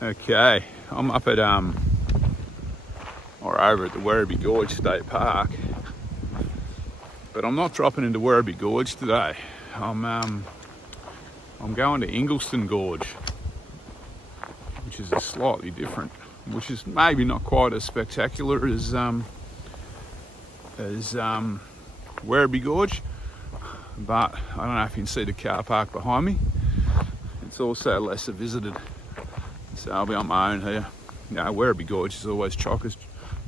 Okay, I'm up at or over at the Werribee Gorge State Park, but I'm not dropping into Werribee Gorge today. I'm going to Ingliston Gorge, which is a slightly different, which is maybe not quite as spectacular as Werribee Gorge, but I don't know if you can see the car park behind me. It's also lesser visited, so I'll be on my own here. Werribee Gorge is always chockers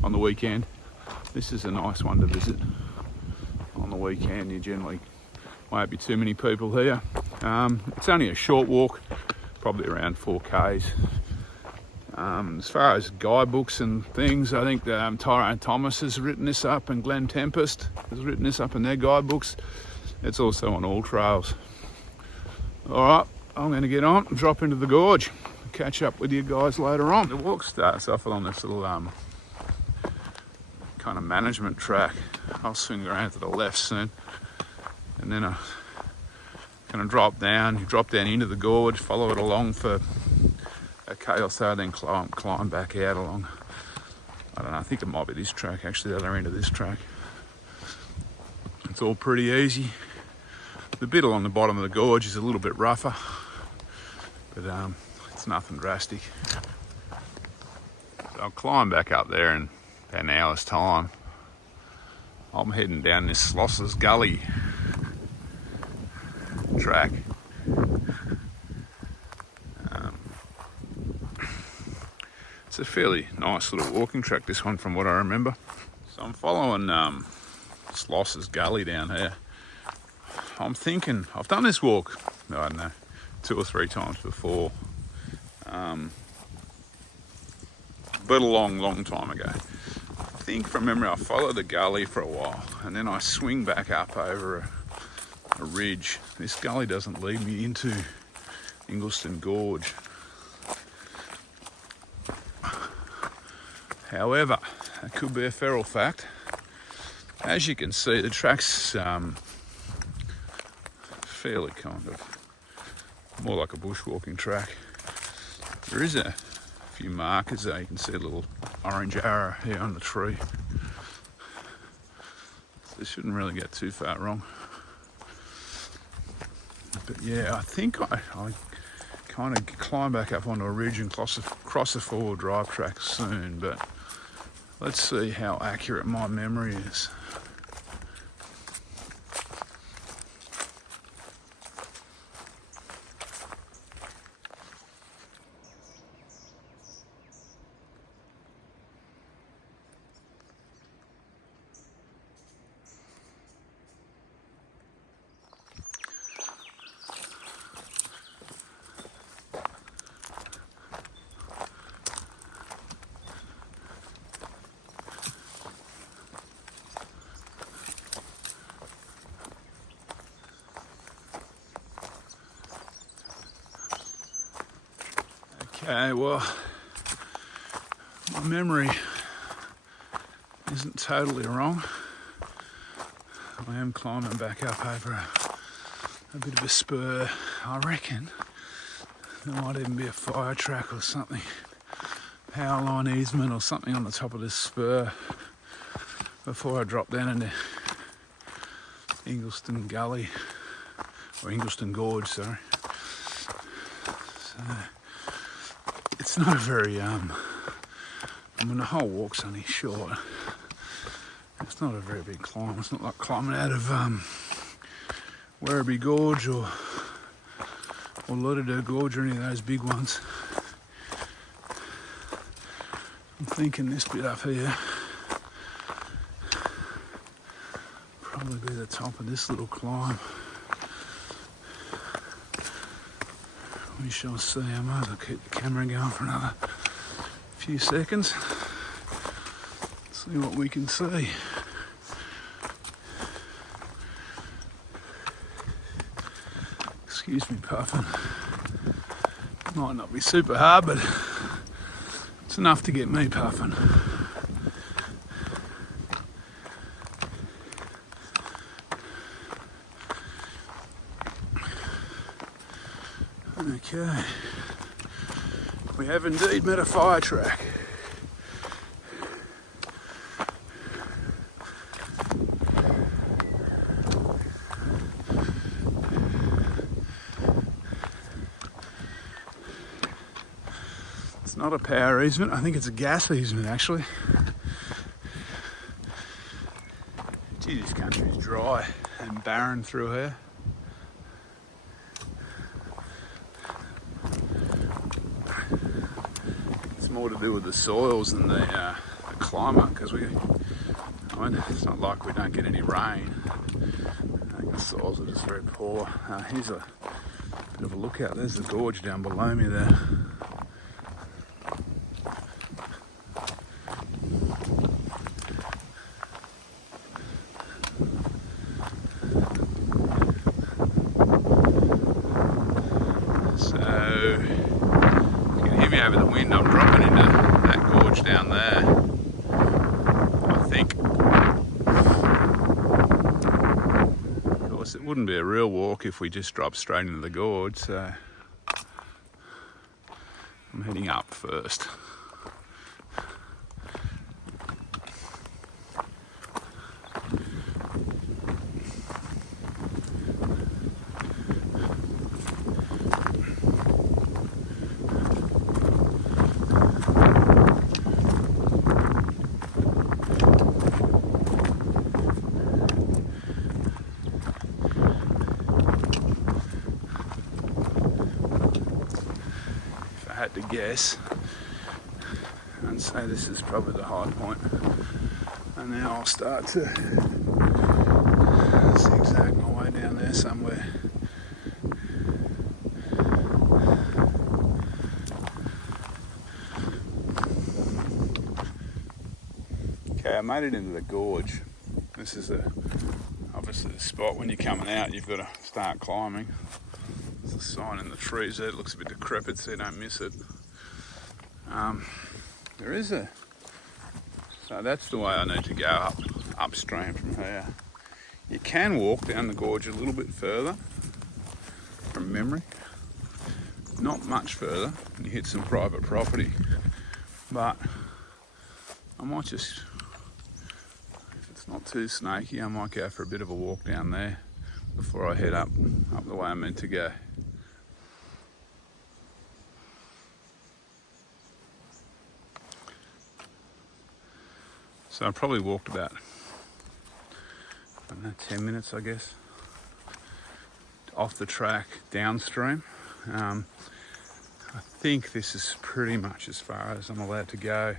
on the weekend. This is a nice one to visit on the weekend. You generally won't be too many people here. It's only a short walk, probably around 4Ks. As far as guidebooks and things, I think Tyrone Thomas has written this up, and Glenn Tempest has written this up in their guidebooks. It's also on all trails. All right, I'm going to get on and drop into the gorge. Catch up with you guys later on. The walk starts off along this little kind of management track. I'll swing around to the left soon, and then I kind of drop down. You drop down into the gorge, follow it along for a K or so, then climb back out along. I don't know, I think it might be this track, actually, the other end of this track. It's all pretty easy. The bit along the bottom of the gorge is a little bit rougher, but it's nothing drastic. So I'll climb back up there in about an hour's time. I'm heading down this Slosses Gully track. It's a fairly nice little walking track, this one, from what I remember. So I'm following Slosses Gully down here. I'm thinking, I've done this walk, I don't know, 2 or 3 times before, but a long time ago. I think from memory I follow the gully for a while, and then I swing back up over a ridge. This gully doesn't lead me into Ingliston Gorge. However, that could be a feral fact. As you can see, the track's fairly kind of more like a bushwalking track. There is a few markers there. You can see a little orange arrow here on the tree. So this shouldn't really get too far wrong. But yeah, I think I kind of climb back up onto a ridge and cross a 4-wheel drive track soon, but let's see how accurate my memory is. Okay, well, my memory isn't totally wrong. I am climbing back up over a bit of a spur. I reckon there might even be a fire track or something, power line easement or something on the top of this spur before I drop down into Ingliston Gully, or Ingliston Gorge, sorry. So, it's not a very, I mean, the whole walk's only short. It's not a very big climb. It's not like climbing out of Werribee Gorge or Werribee Gorge or any of those big ones. I'm thinking this bit up here probably be the top of this little climb. We shall see. I might as well keep the camera going for another few seconds. See what we can see. Excuse me puffing. Might not be super hard, but it's enough to get me puffing. Okay, We have indeed met a fire track. It's not a power easement, I think it's a gas easement actually. Gee, this country's dry and barren through here. It's more to do with the soils than the climate, because it's not like we don't get any rain. I think the soils are just very poor. Here's a bit of a lookout. There's the gorge down below me there. Over the wind, I'm dropping into that gorge down there. I think, of course, it wouldn't be a real walk if we just dropped straight into the gorge, so I'm heading up first. Had to guess and say this is probably the high point, and then I'll start to zigzag my way down there somewhere. Okay, I made it into the gorge. This is obviously the spot when you're coming out you've got to start climbing. There's a sign in the trees there. It looks a bit decrepit, so you don't miss it. So that's the way I need to go upstream from here. You can walk down the gorge a little bit further, from memory. Not much further, and you hit some private property. But I might just, if it's not too snaky, I might go for a bit of a walk down there before I head up the way I'm meant to go. So I probably walked about, I don't know, 10 minutes, I guess, off the track downstream. I think this is pretty much as far as I'm allowed to go.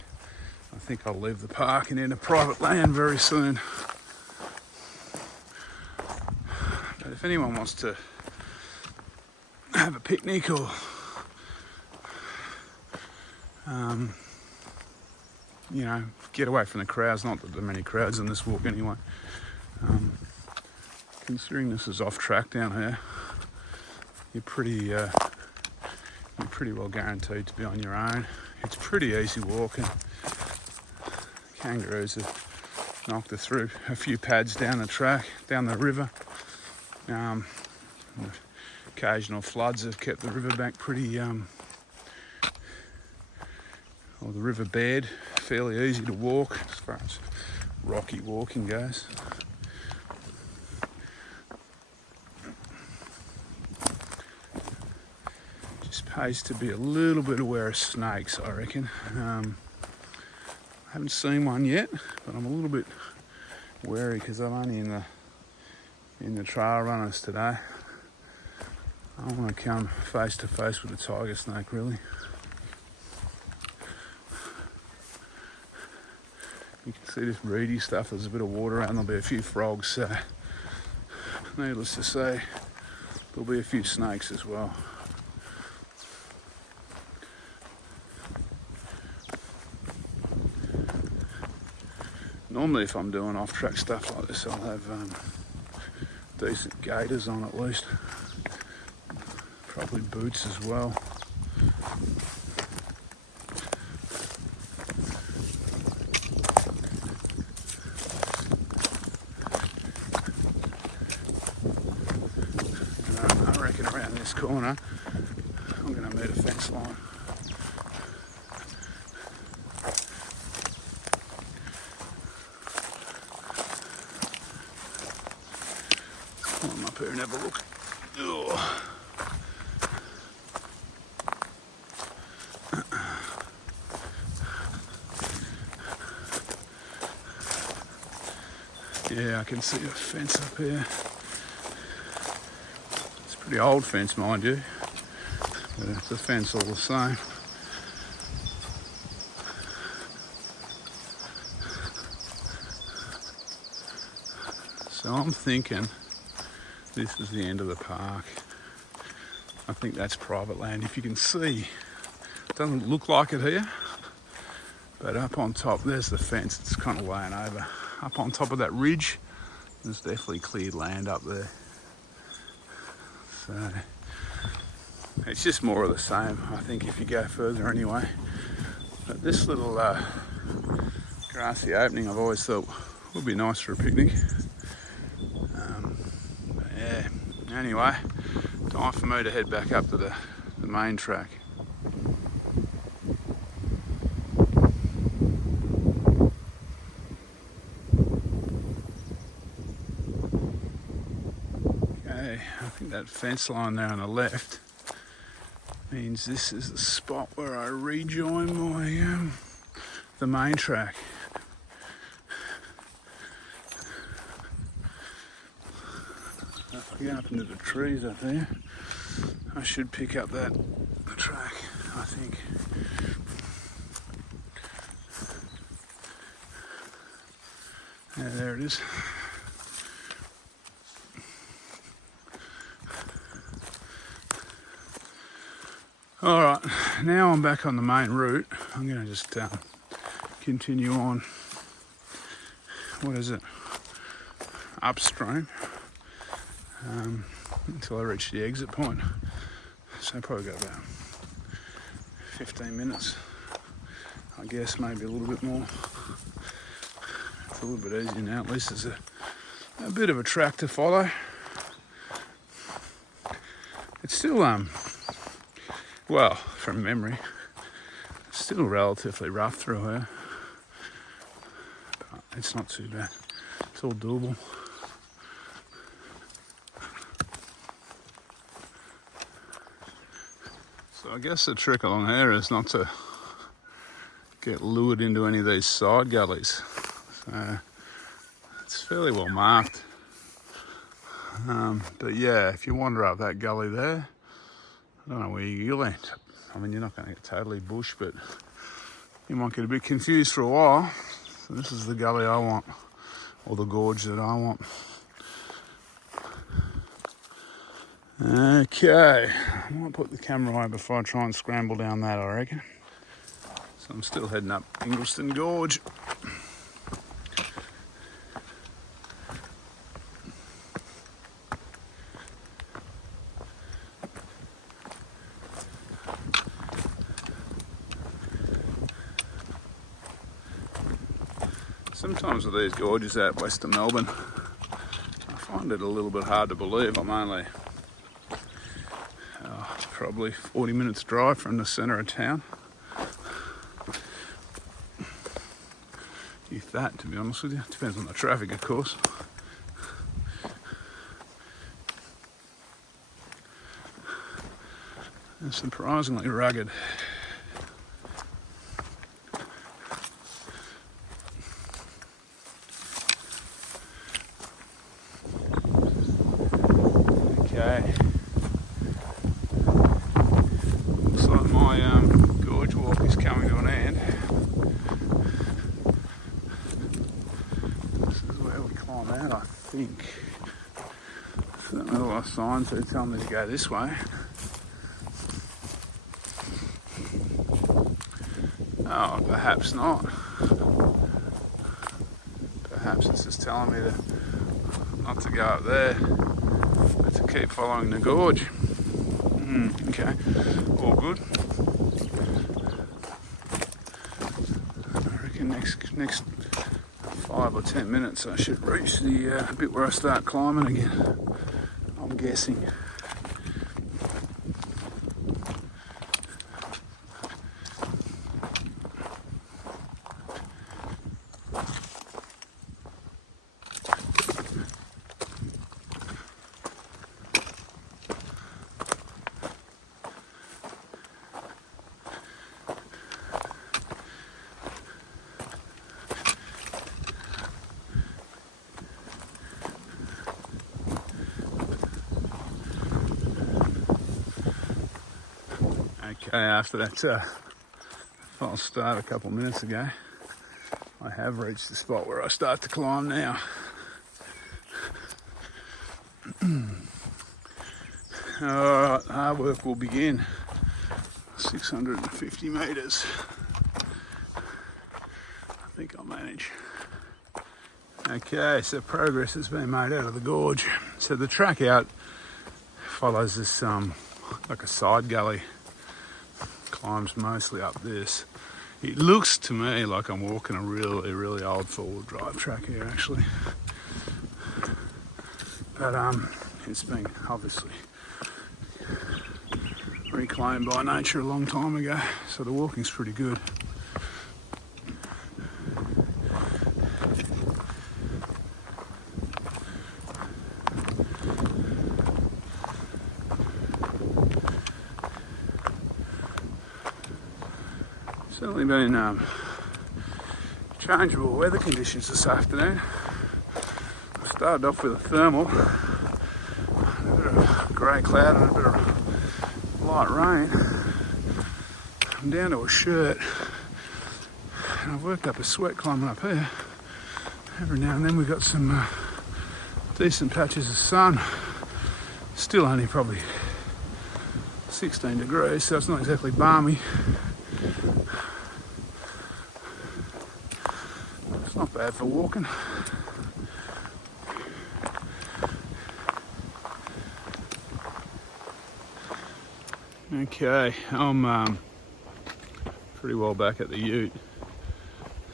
I think I'll leave the park and enter private land very soon. But if anyone wants to have a picnic or get away from the crowds, not that there are many crowds on this walk anyway, considering this is off track down here, you're pretty well guaranteed to be on your own. It's pretty easy walking. Kangaroos have knocked us through a few pads down the track, down the river. Occasional floods have kept the riverbank pretty, or the river bed, fairly easy to walk as far as rocky walking goes. Just pays to be a little bit aware of snakes, I reckon. I haven't seen one yet, but I'm a little bit wary because I'm only in the trail runners today. I don't want to come face to face with a tiger snake, really. You can see this reedy stuff, there's a bit of water around, there'll be a few frogs, so needless to say, there'll be a few snakes as well. Normally if I'm doing off-track stuff like this, I'll have decent gaiters on at least. Probably boots as well. I reckon around this corner I'm going to meet a fence line. here and have a look. Oh. Yeah, I can see a fence up here. It's a pretty old fence, mind you, but it's a fence all the same. So I'm thinking this is the end of the park. I think that's private land. If you can see, it doesn't look like it here, but up on top there's the fence. It's kind of laying over. Up on top of that ridge, there's definitely cleared land up there. So it's just more of the same, I think, if you go further anyway. But this little grassy opening I've always thought would be nice for a picnic. Yeah, anyway, time for me to head back up to the main track. That fence line there on the left means this is the spot where I rejoin my the main track. If I go up into the trees up there, I should pick up the track, I think. Yeah, there it is. All right, now I'm back on the main route. I'm going to just continue on, what is it, upstream until I reach the exit point. So I probably got about 15 minutes, I guess, maybe a little bit more. It's a little bit easier now, at least there's a bit of a track to follow. It's still well, from memory, it's still relatively rough through here, but it's not too bad. It's all doable. So I guess the trick along here is not to get lured into any of these side gullies. So it's fairly well marked. But yeah, if you wander up that gully there, I don't know where you'll end up. I mean, you're not going to get totally bush, but you might get a bit confused for a while. So this is the gully I want, or the gorge that I want. Okay, I might put the camera away before I try and scramble down that, I reckon. So I'm still heading up Ingliston Gorge. Sometimes with these gorges out west of Melbourne, I find it a little bit hard to believe I'm only probably 40 minutes drive from the centre of town. If that, to be honest with you. Depends on the traffic, of course. It's surprisingly rugged. Okay. Looks like my gorge walk is coming to an end. This is where we climb out, I think. Certainly a lot of signs that tell me to go this way. Oh, perhaps not. Perhaps it's just telling me not to go up there, but to keep following the gorge. Okay, all good. I reckon next 5 or 10 minutes I should reach the bit where I start climbing again, I'm guessing. Okay, after that false start a couple of minutes ago, I have reached the spot where I start to climb now. Alright, hard work will begin. 650 metres. I think I'll manage. Okay, so progress has been made out of the gorge. So the track out follows this like a side gully. Climbs mostly up this. It looks to me like I'm walking a really, really old four-wheel drive track here actually. But it's been obviously reclaimed by nature a long time ago, so the walking's pretty good. Certainly been changeable weather conditions this afternoon. I started off with a thermal, a bit of grey cloud and a bit of light rain. I'm down to a shirt and I've worked up a sweat climbing up here. Every now and then we've got some decent patches of sun. Still only probably 16 degrees, so it's not exactly balmy. It's not bad for walking. Okay, I'm pretty well back at the ute.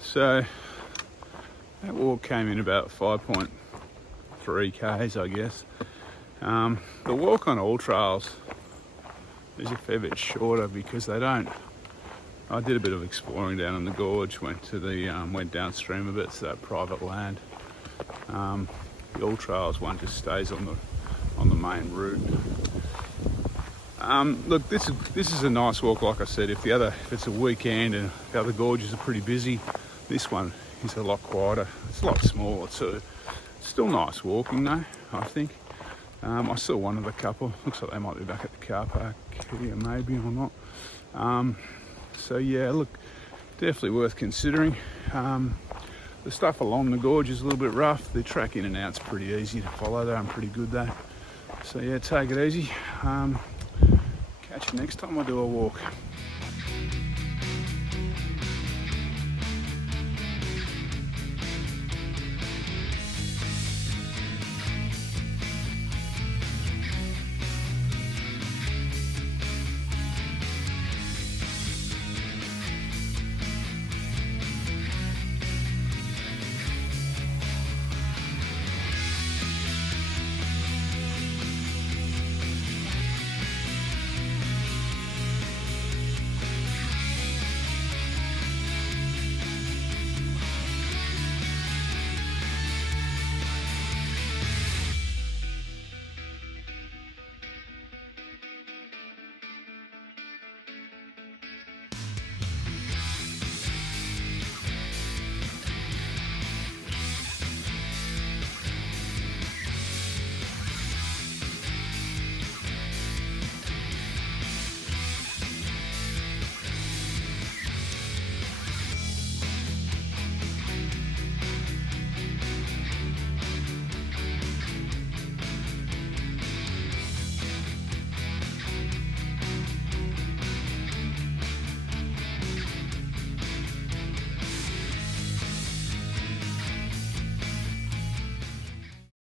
So that walk came in about 5.3 k's, I guess. The walk on all trails is a fair bit shorter because they don't. I did a bit of exploring down in the gorge, went downstream a bit to that private land. The all trails one just stays on the main route. Look, this is a nice walk, like I said. If it's a weekend and the other gorges are pretty busy, this one is a lot quieter. It's a lot smaller too. Still nice walking though, I think. I saw one of the couple. Looks like they might be back at the car park here, maybe or not. So yeah, look, definitely worth considering. The stuff along the gorge is a little bit rough. The track in and out's pretty easy to follow though, and pretty good though. So yeah, take it easy. Catch you next time I do a walk.